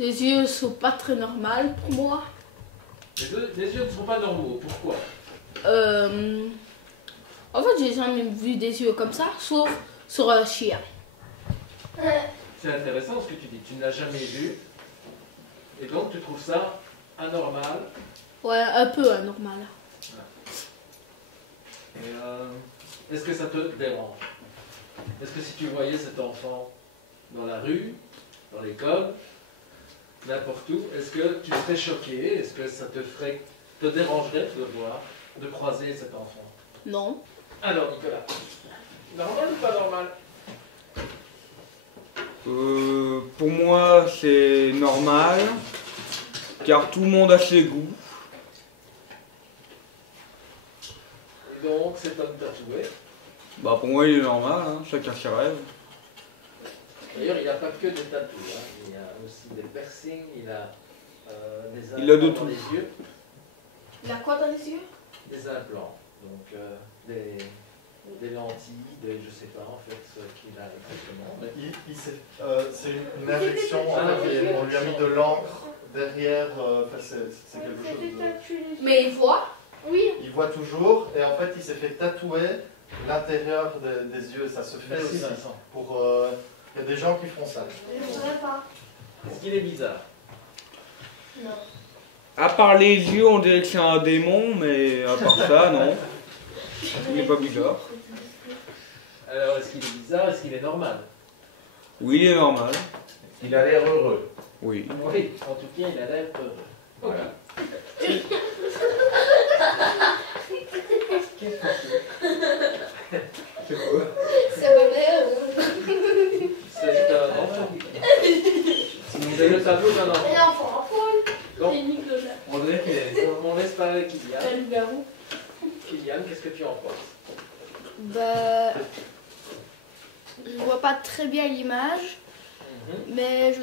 Les yeux sont pas très normaux pour moi. Les yeux ne sont pas normaux, pourquoi? En fait, j'ai jamais vu des yeux comme ça, sauf sur un chien. C'est intéressant ce que tu dis, tu ne l'as jamais vu, et donc tu trouves ça anormal. Ouais, un peu anormal. Et est-ce que ça te dérange? Est-ce que si tu voyais cet enfant dans la rue, dans l'école, n'importe où, est-ce que tu serais choqué? Est-ce que ça te dérangerait de le voir, de croiser cet enfant? Non. Alors Nicolas, normal ou pas normal? Pour moi, c'est normal, car tout le monde a ses goûts. Et donc cet homme tatoué, Bah pour moi, il est normal, hein, chacun ses rêves. d'ailleurs il n'a pas que des tatouages, hein. Il y a aussi des piercings, il a des implants Il a de dans tout. les yeux. Il a quoi dans les yeux? Des implants, donc des lentilles, je sais pas en fait ce qu'il a exactement. Mais C'est une injection, en fait, on lui a mis de l'encre derrière, c'est quelque chose de... Mais il voit? Oui. Il voit toujours, et en fait il s'est fait tatouer l'intérieur des yeux, ça se fait merci aussi. Vincent. Il y a des gens qui font ça. Je voudrais pas. Est-ce qu'il est bizarre? Non. À part les yeux, on dirait que c'est un démon, mais à part ça, non. Il n'est pas bizarre. Alors est-ce qu'il est bizarre? Est-ce qu'il est normal? Oui, il est normal. Il a l'air heureux. Oui. Oui, en tout cas il a l'air heureux. Voilà. Qu'est-ce que C'est quoi? C'est ma mère. c'est un enfant. C'est le tableau d'un enfant. L'enfant en poil. Donc, C'est Nicolas. on dirait qu'il est. On laisse parler Kylian. C'est le garou. Kylian, qu'est-ce que tu en penses? Bah, je vois pas très bien l'image, mais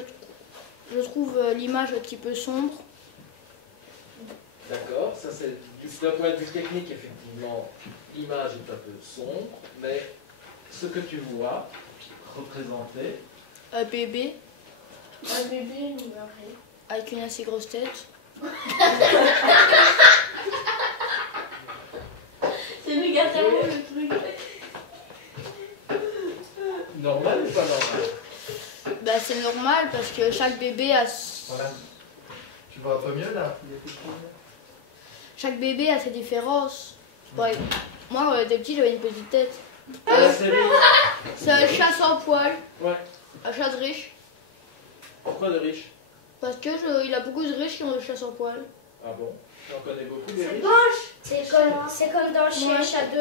je trouve l'image un petit peu sombre. D'accord, ça c'est d'un point de vue technique, effectivement, l'image est un peu sombre, mais ce que tu vois représenté, Un bébé Un bébé, il meurt. avec une assez grosse tête. C'est négatif le truc. normal ou pas normal? Bah, c'est normal parce que chaque bébé a Voilà. Tu vois un peu mieux là? chaque bébé a ses différences. Ouais. Moi, quand j'étais petit, j'avais une petite tête. Ah, c'est lui. C'est un chat sans poil, Ouais. un chat de riche. Pourquoi de riche? Parce que il a beaucoup de riches qui ont des chats sans poil. Ah bon? J'en connais beaucoup des riches. C'est comme dans Chien Chat 2,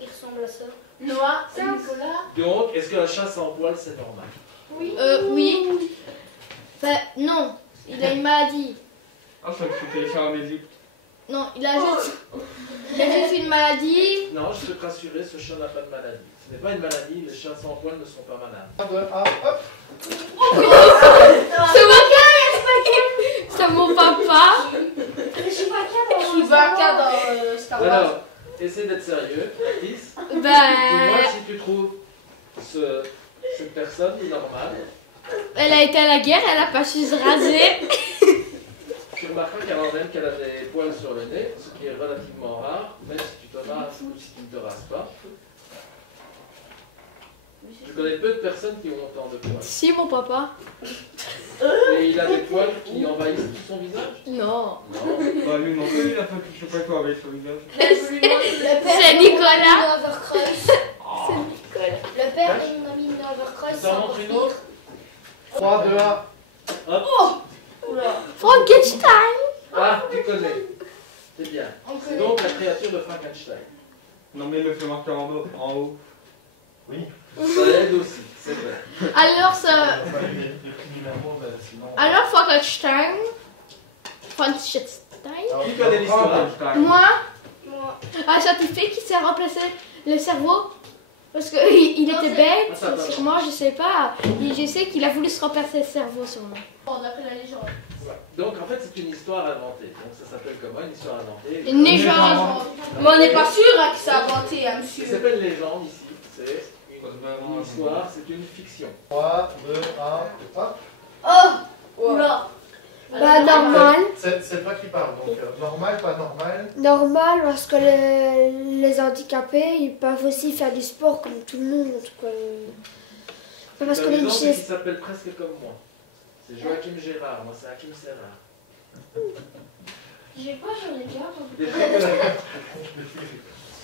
il ressemble à ça. Noah, c'est Nicolas. Donc, est-ce que la chasse en poil c'est normal? Oui. Oui. Enfin, non. Il a une maladie. Ah, ça c'était ça en Égypte. Non, il a juste une maladie. Non, je peux te rassurer, ce chat n'a pas de maladie. Ce n'est pas une maladie, les chats sans poil ne sont pas malades. 1, 2, 1, hop! C'est mon papa. Chewbacca dans Star Wars. Alors, essaie d'être sérieux, Mathis. Dis-moi Ben, si tu trouves cette personne normale. elle a été à la guerre, elle a pas su se raser. Tu remarqueras qu'avant même qu'elle a des poils sur le nez, ce qui est relativement rare, même si tu te rases ou si tu ne te rases pas. Je connais peu de personnes qui ont autant de poils. Si, mon papa. Et il a des poils qui envahissent tout son visage? Non. Non. Bah lui non plus, il a pas touché pas quoi avec son visage. C'est Nicolas. C'est Nicolas. Le père de mon ami Overcross. Tu t'en montres une autre? 3, 2, 1. Hop. Frankenstein. Ah, tu connais. C'est bien. C'est donc la créature de Frankenstein. Non mais il le fait marquer en haut. Oui. Ça aide aussi, c'est vrai. Alors, ça. Enfin, les prix numéro, ben, sinon. Alors, Frankenstein. Frankenstein. Alors, Qui connaît l'histoire? Frankenstein. Moi, Moi. un scientifique qui s'est remplacé le cerveau. Parce qu'il Non, était c'est- bête. Attends. Sûrement, je sais pas. Je sais qu'il a voulu se remplacer le cerveau, sûrement. On appelle la légende. Donc en fait c'est une histoire inventée. Donc ça s'appelle comment? Une histoire inventée. Une légende. Mais on n'est pas sûr hein, que c'est inventé, hein, Ça monsieur. s'appelle légende ici. C'est une histoire, c'est une fiction. 3, 2, 1, hop! Oh! Oula! c'est toi qui parles, donc normal, pas normal. Normal, parce que les handicapés, ils peuvent aussi faire du sport comme tout le monde. Quoi. Pas parce T'as qu'on un est une exemple chaise. qui s'appelle presque comme moi. C'est Joachim Gérard, moi c'est Hakim Serra. J'ai pas, j'en ai déjà.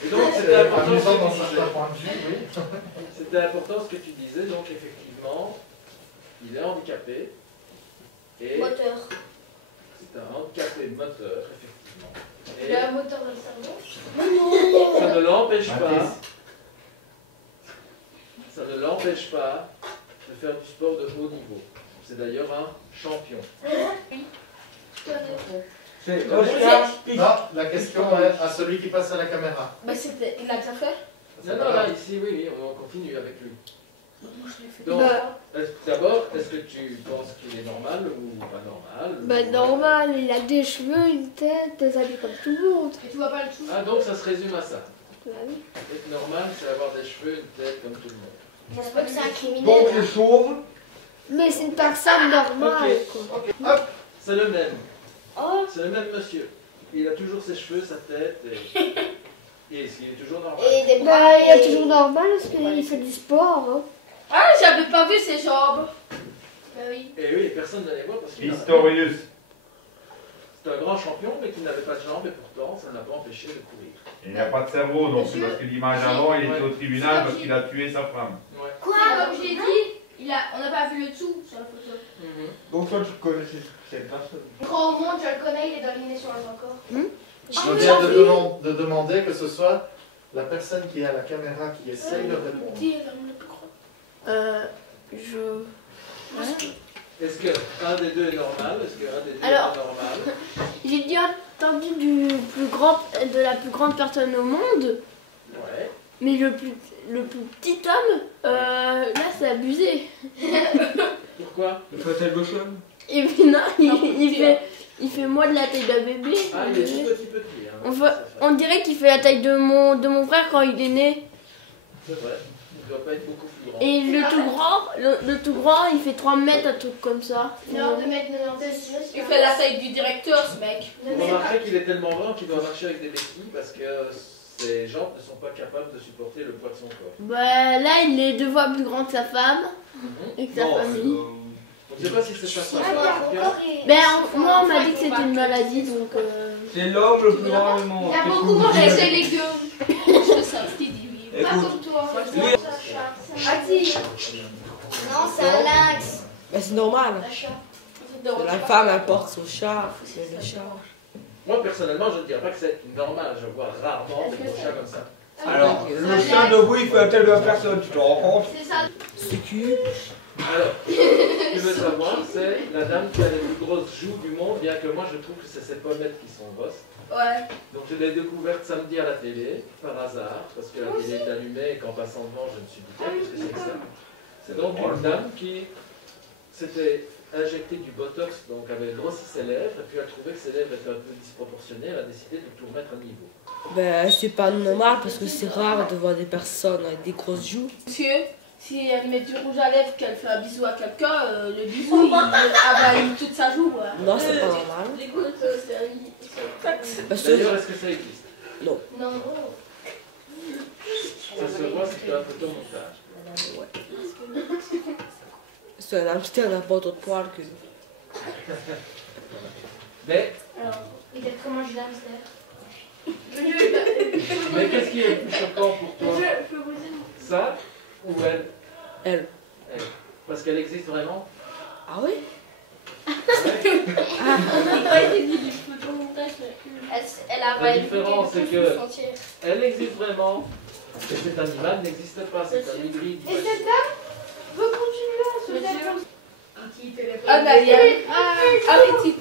Et donc C'est c'était important, amusant dans ce que tu certains disais. points de vue, oui. C'était important ce que tu disais, donc effectivement, il est handicapé. Et Moteur. c'est un handicapé moteur, effectivement. Il Et a un moteur dans le cerveau. ça ne l'empêche pas. Ça ne l'empêche pas de faire du sport de haut niveau. C'est d'ailleurs un champion. C'est Oscar Pistorius. Non, la question est à celui qui passe à la caméra. Bah, c'était. Il l'a déjà fait. Non, non, là, ici, oui, oui, on continue avec lui. Moi, je l'ai fait. Donc, Bah, d'abord, est-ce que tu penses qu'il est normal ou pas normal? Bah normal, il a des cheveux, une tête, des habits comme tout le monde. Et tu vois pas le tout. Ah, donc ça se résume à ça. Bah oui. Être normal, c'est avoir des cheveux, une tête comme tout le monde. J'espère que c'est un Donc criminel. les chauves. Mais c'est une personne normale. Ok. Quoi. Ok, hop, c'est le même. Oh, C'est le même monsieur. Il a toujours ses cheveux, sa tête, et il est toujours normal. et des bras. Il est toujours normal parce qu'il fait du sport. Hein. Ah, j'avais pas vu ses jambes. Bah oui. Et oui, personne ne les voit parce qu'il Pistorius. c'est un grand champion, mais qui n'avait pas de jambes, et pourtant, ça ne l'a pas empêché de courir. Il n'a pas de cerveau, donc c'est parce que l'image avant, il était au tribunal parce qu'il a tué sa femme. Ouais. Quoi, comme j'ai dit, on n'a pas vu le tout sur la photo. Donc toi tu connaissais cette personne. Quand au monde, je le connais, il est dans l'inné sur le encore. Je viens de demander que ce soit la personne qui est à la caméra qui essaye de répondre. Est-ce qu'un des deux est normal? Est-ce qu'un des deux Alors, est normal? J'ai déjà entendu de la plus grande personne au monde, Ouais. mais le plus petit homme, là c'est abusé. Pourquoi? Le fatal Goshen. Et puis non, il fait moins de la taille d'un bébé. Ah, il est tout petit. Hein. On dirait qu'il fait la taille de mon frère quand il est né. C'est vrai. Il ne doit pas être beaucoup plus grand. Et le tout grand, il fait 3 mètres, un truc comme ça. Non, 2,96 m. Il fait la taille du directeur, ce mec. Vous remarquerez qu'il est tellement grand qu'il doit marcher avec des béquilles parce que ses jambes ne sont pas capables de supporter le poids de son corps. Bah là, il est 2 fois plus grand que sa femme et que sa Non, famille. On ne sait pas si c'est sa femme. Ah, En tout cas, Moi, on m'a dit que c'était une maladie, donc... C'est l'homme le plus grand du monde. Il a beaucoup mangé ses légumes. Je sais ce qu'il dit, oui. Pas Écoute, comme toi. lui- Ah si. Non, c'est un lynx. Bah, c'est normal. Un chat. La femme importe son chat, c'est le chat. moi, personnellement, je ne dirais pas que c'est normal. Je vois rarement des gros chats comme ça. Alors, le chien de bruit fait à telle personne, tu te rends compte? C'est ça. C'est cul. Alors, ce que tu veux savoir, c'est la dame qui a les plus grosses joues du monde, bien que moi je trouve que c'est ses pommettes qui sont grosses. Ouais. Donc je l'ai découverte samedi à la télé, par hasard, parce que la télé est allumée et qu'en passant devant, je me suis dit, tiens, qu'est-ce que c'est que ça? C'est donc une dame qui s'était injectée du botox, donc avait grossi ses lèvres, et puis elle trouvait que ses lèvres étaient un peu disproportionnées, elle a décidé de tout remettre à niveau. Ben, c'est pas normal parce que c'est rare de voir des personnes avec des grosses joues. Monsieur, si elle met du rouge à lèvres, qu'elle fait un bisou à quelqu'un, le bisou, il envahit toute sa joue. Ouais. Non, c'est pas normal. Écoute, Parce que D'ailleurs, est-ce que ça existe? Non. Ça se voit, c'est un photomontage. c'est un hamster n'a pas autant de poils que. Mais, Alors, il est comment je hamster. mais qu'est-ce qui est le plus choquant pour toi? Ça ou elle? Elle. Elle. Parce qu'elle existe vraiment? Ah oui? Elle a La différence, c'est que entière. elle existe vraiment, et cet animal n'existe pas, c'est un hybride. Et cette dame veut continuer à se faire. Ah, Daniel. Ah, oui,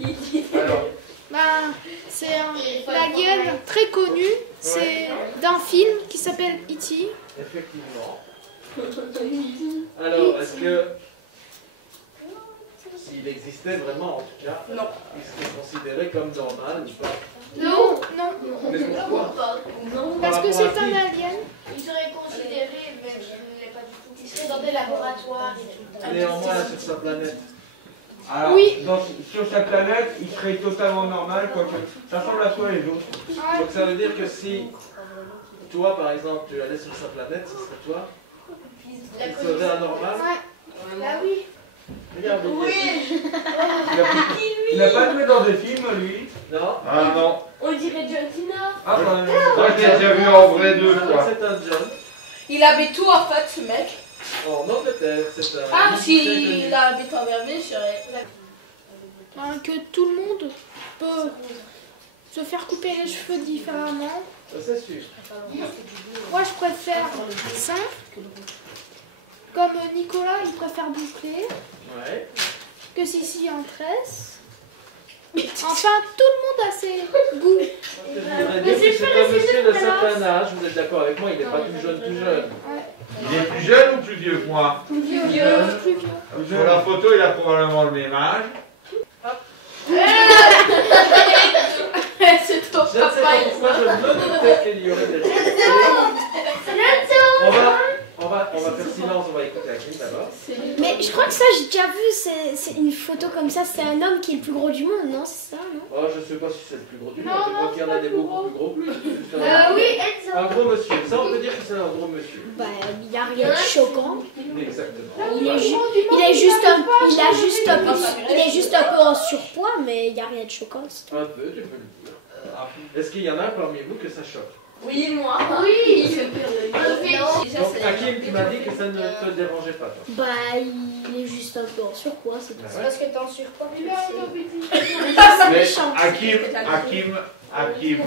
Titi. Alors, Ben, c'est la gueule très connue. C'est d'un film qui s'appelle E.T. effectivement. Alors, est-ce que s'il existait vraiment, en tout cas, Non. il serait considéré comme normal ou pas? Non, non. Mais pourquoi? Parce que c'est un alien. Il serait considéré, mais il ne l'est pas du tout. Il serait dans des laboratoires et tout. Néanmoins, sur sa planète. Alors, Oui. sur sa planète, il serait totalement normal, quoique ça ressemble à toi les autres. Donc ça veut dire que si toi, par exemple, tu allais sur sa planète, ce serait toi qui serait anormal. Bah oui. Regarde, Il n'a pas joué dans des films, lui. Non. Ah non. On dirait John Cena. Ah, bah, Moi, je l'ai déjà vu en vrai 2 fois. C'est un John. Il habite où en fait ce mec? En Angleterre, c'est un. Ah, musicien s'il connu. habite en Vermeer, je serais. Que tout le monde peut se faire couper les cheveux différemment. Ça, c'est sûr. Moi, je préfère simple. Comme Nicolas, il préfère boucler. Ouais. Que Sissi en tresse. Enfin, tout le monde a ses goûts. Je voudrais dire que c'est un monsieur de certain âge, vous êtes d'accord avec moi, il n'est pas tout jeune, tout jeune. Il est plus jeune ou plus vieux que moi? Plus vieux. Sur la photo, il a probablement le même âge. C'est trop Je ne sais pas pourquoi je me doutais qu'il y aurait des on va faire silence, on va écouter Hakim d'abord. Mais je crois que ça, j'ai déjà vu, c'est une photo comme ça, c'est un homme qui est le plus gros du monde, non? C'est ça, non? Oh, je ne sais pas si c'est le plus gros du monde, je crois qu'il y en a des beaucoup plus gros. Oui, Enzo. Un gros monsieur, ça on peut dire que c'est un gros monsieur. Bah, il a rien de choquant. Exactement. Il est juste un peu en surpoids, mais il n'y a rien de choquant. Un peu, tu peux le dire. Est-ce qu'il y en a parmi vous que ça choque? Oui, moi. Oui. Donc Hakim, tu m'as dit que ça ne te dérangeait pas, toi. Bah, il est juste un peu en surpoids, c'est tout. Ouais. Parce que t'es en surpoids. Mais Hakim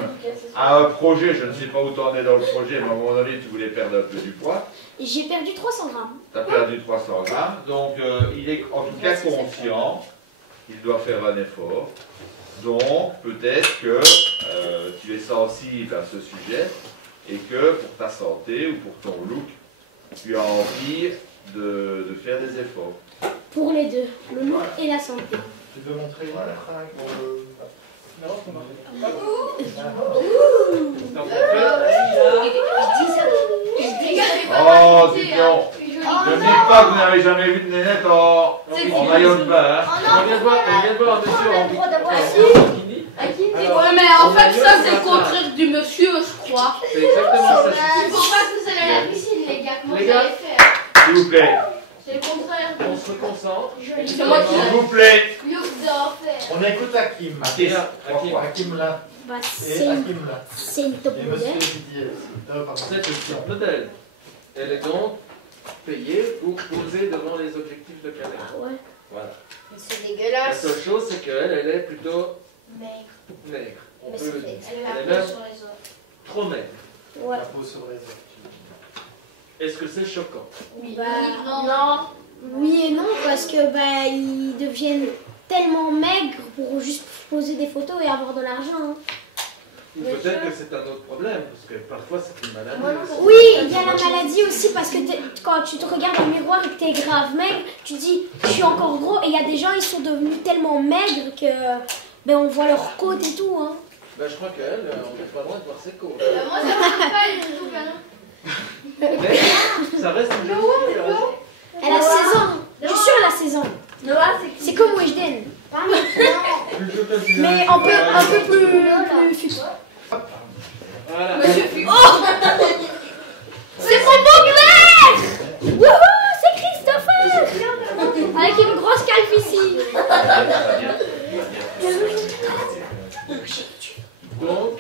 a un projet, je ne sais pas où t'en es dans le projet, mais à un moment donné, tu voulais perdre un peu du poids. J'ai perdu 300 grammes. Tu as perdu 300 grammes, donc il est en tout cas conscient qu'il doit faire un effort. Donc peut-être que tu es sensible à ce sujet et que pour ta santé ou pour ton look, tu as envie de faire des efforts. Pour les deux, le look et la santé. Tu veux montrer une fringue pour le... Non, ça marche. Oh, dis donc. Ne me dites pas que vous n'avez jamais vu de nénette en maillot de bain. Hein. On vient de voir un monsieur en bikini. Ouais, mais en fait, ça c'est le contraire du monsieur, je crois. C'est exactement ça. Il faut pas que vous allez à la piscine, les gars. Comment Les vous gars. allez faire? S'il vous plaît. C'est le contraire. On se concentre. C'est moi qui. S'il vous plaît. Look dehors faire. On écoute Hakim. Hakim là. Bah, Et Hakim là. c'est une top Et modèle. monsieur Didier. Pardon. C'est une top modèle. Elle est donc payée pour poser devant les objectifs de caméra. Ah ouais. Voilà. C'est La dégueulasse. seule chose, c'est qu'elle, elle est plutôt Maigre. maigre. On Mais peut le dire. c'est Elle est même trop maigre. Ouais. La peau sur les os. Est-ce que c'est choquant? Bah, non. Oui et non, parce que bah, ils deviennent tellement maigres pour juste poser des photos et avoir de l'argent. Hein. Ou peut-être que c'est un autre problème, parce que parfois c'est une maladie. aussi. Oui, il y a la maladie aussi parce que quand tu te regardes dans le miroir et que t'es grave maigre, tu dis je suis encore gros et il y a des gens ils sont devenus tellement maigres que ben, on voit leurs côtes et tout. Hein. Ben, je crois qu'elle, on n'est pas loin de voir ses côtes. Moi, ça me fait pas les tout canon. Mais ça reste une jeune fille, elle a raison. Elle a 16 ans. Je suis sûre elle a 16 ans. Noah, C'est comme Weshden. Mais un peu plus futur. Voilà. C'est mon beau-père! Wouhou, c'est Christopher! Avec une grosse calvitie. Donc,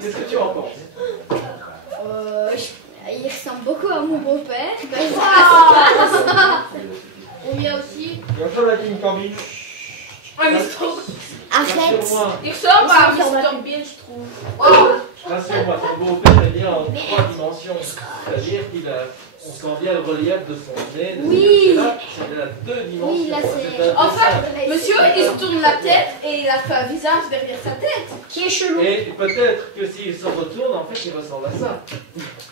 qu'est-ce que tu en penses? Il ressemble beaucoup à mon beau-père. on y a aussi. Il ressemble à Kim Corbin. Ouais, mais c'est trop. Arrête. Rassure-moi, Il ressemble à Mr. Bean, je trouve. rassure-moi, ton beau-père est bien en 3 dimensions. C'est-à-dire on sent bien le relief de son nez. Oui. Là, c'est à 2 dimensions. Oui, là, c'est- un En fait, dessin. monsieur, il se tourne la tête et il a fait un visage derrière sa tête. Qui est chelou. Et peut-être que s'il se retourne, en fait, il ressemble à ça.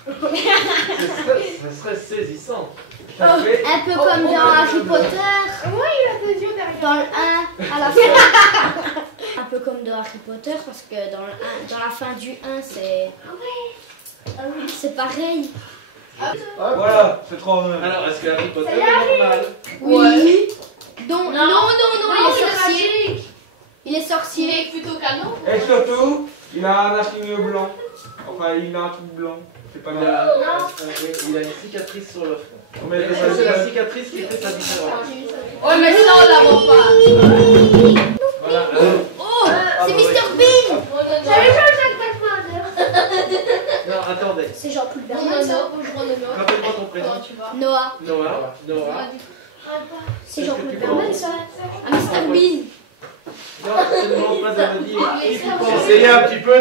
Ce serait saisissant. Ça fait- Un peu comme dans Harry Potter. Il a des yeux derrière. Dans le 1, à la fin. Un peu comme dans Harry Potter, parce que dans la fin du 1, c'est. C'est pareil. Voilà, c'est trop. Alors, est-ce que Harry Potter est normal? Oui. Donc, non, cake plutôt qu'un autre. Et surtout, il a un insigne blanc. Enfin, il a un truc blanc. C'est pas Il mal. a une cicatrice sur le front. Mais Et c'est la cicatrice qui fait sa différence. Ouais, mais ça, on la voit pas. Voilà. Oh, c'est Mr Bean. J'avais pas. Non, attendez. C'est Jean-Claude Non, Berman, ça. Rappelle-moi ton prénom. Tu vois. Noah. Noah. C'est Jean-Claude Berman, ça. Ah, Mr Bean. Non, je ne demande pas de me dire qui tu penses. Essayez un petit peu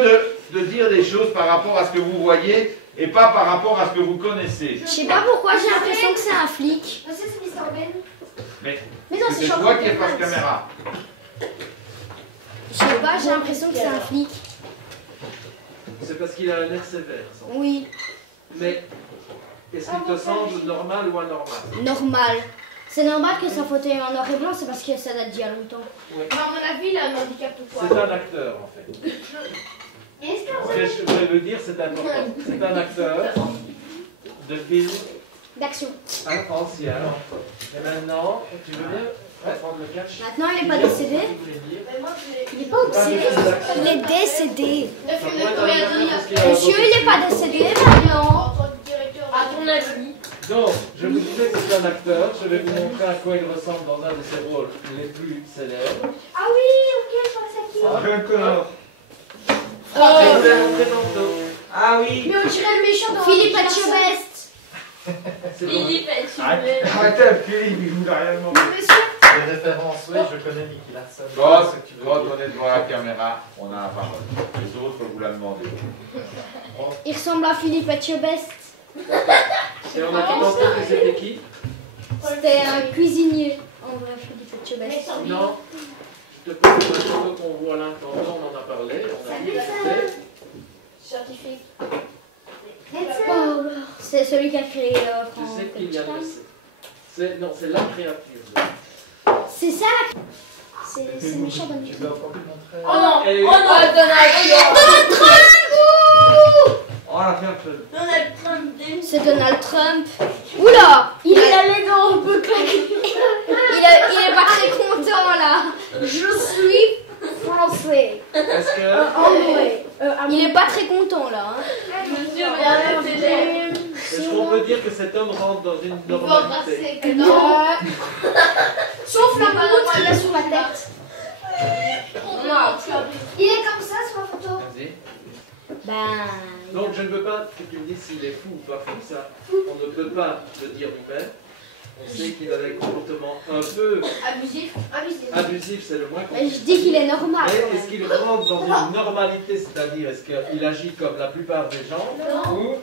de dire des choses par rapport à ce que vous voyez et pas par rapport à ce que vous connaissez. Je sais pas pourquoi j'ai l'impression que c'est un flic. C'est Mr. Ben. Mais Mais non, c'est c'est toi Jean-Claude qui es face Berman. caméra. Je sais pas, j'ai l'impression que c'est un flic. C'est parce qu'il a un air sévère. sans doute. Oui, Mais est-ce qu'il te semble normal ou anormal? normal. C'est normal que sa photo est en noir et blanc, c'est parce que ça date d'il y a longtemps. Mais à mon avis, il a un handicap ou quoi. C'est un acteur en fait. Ce que je veux dire, c'est important. C'est un acteur de film D'action. ancien. Et maintenant, tu veux bien prendre le cache? Maintenant, il n'est pas décédé. Il n'est pas décédé. Il est décédé. Monsieur, il n'est pas décédé maintenant. À ton avis. Donc, je vous disais que c'est un acteur. Je vais vous montrer à quoi il ressemble dans un de ses rôles les plus célèbres. Ah oui, ok, je vois ça qui. Encore. Je vous l'ai montré tantôt. Ah oui. Mais on dirait le méchant dans Philippe Etchebest. C'est bon. Philippe, tu Arrêtez, Philippe, il vous a rien demandé. Monsieur. Les références, oui, je connais Nicky Larson. Quand C'est ce que tu veux on dire. est devant la caméra, on a la parole. Les autres, vous la demandez. Il ressemble à Philippe Etchebest. Et on a dit tantôt que c'était qui? C'était un cuisinier. En vrai, Philippe Etchebest. Non. Je te pose une photo qu'on voit là tantôt, on en a parlé. On a dit que c'était. Scientifique. C'est celui qui a créé Tu France. sais qu'il y a non, c'est la créature. C'est ça la... C'est le méchant d'un Tu veux encore lui montrer Oh non. Et- Oh non, Donald Oh, la ferme seule. Trump. C'est Donald Trump. Oula, il a les dents un peu claquées. Il est pas très content là. Je suis français. Est-ce que. Anglais. Il est pas très content là. Hein. Monsieur, regardez, c'est génial. Est-ce qu'on peut dire que cet homme rentre dans une Il faut normalité? embrasser que non. Sauf la goutte qu'il a sur la tête. Il est comme ça sur la photo. Vas-y. Ben. Donc je ne veux pas que tu me dises s'il est fou ou pas fou, ça. On ne peut pas le dire nous-mêmes. On sait qu'il a des comportements un peu Abusif. abusifs, c'est le moins qu'on Je puisse dis qu'il dire. est normal. Mais est-ce qu'il rentre dans une normalité, c'est-à-dire est-ce qu'il agit comme la plupart des gens? Ou...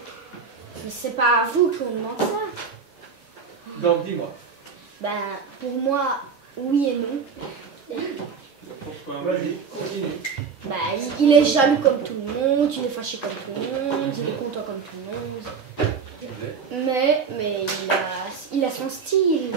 Mais c'est pas à vous qu'on demande ça. Donc dis-moi. Ben, pour moi, oui et non. Pourquoi? Vas-y, continue. Ben, il est jaloux comme tout le monde, il est fâché comme tout le monde, il est content comme tout le monde. Mais il a son style.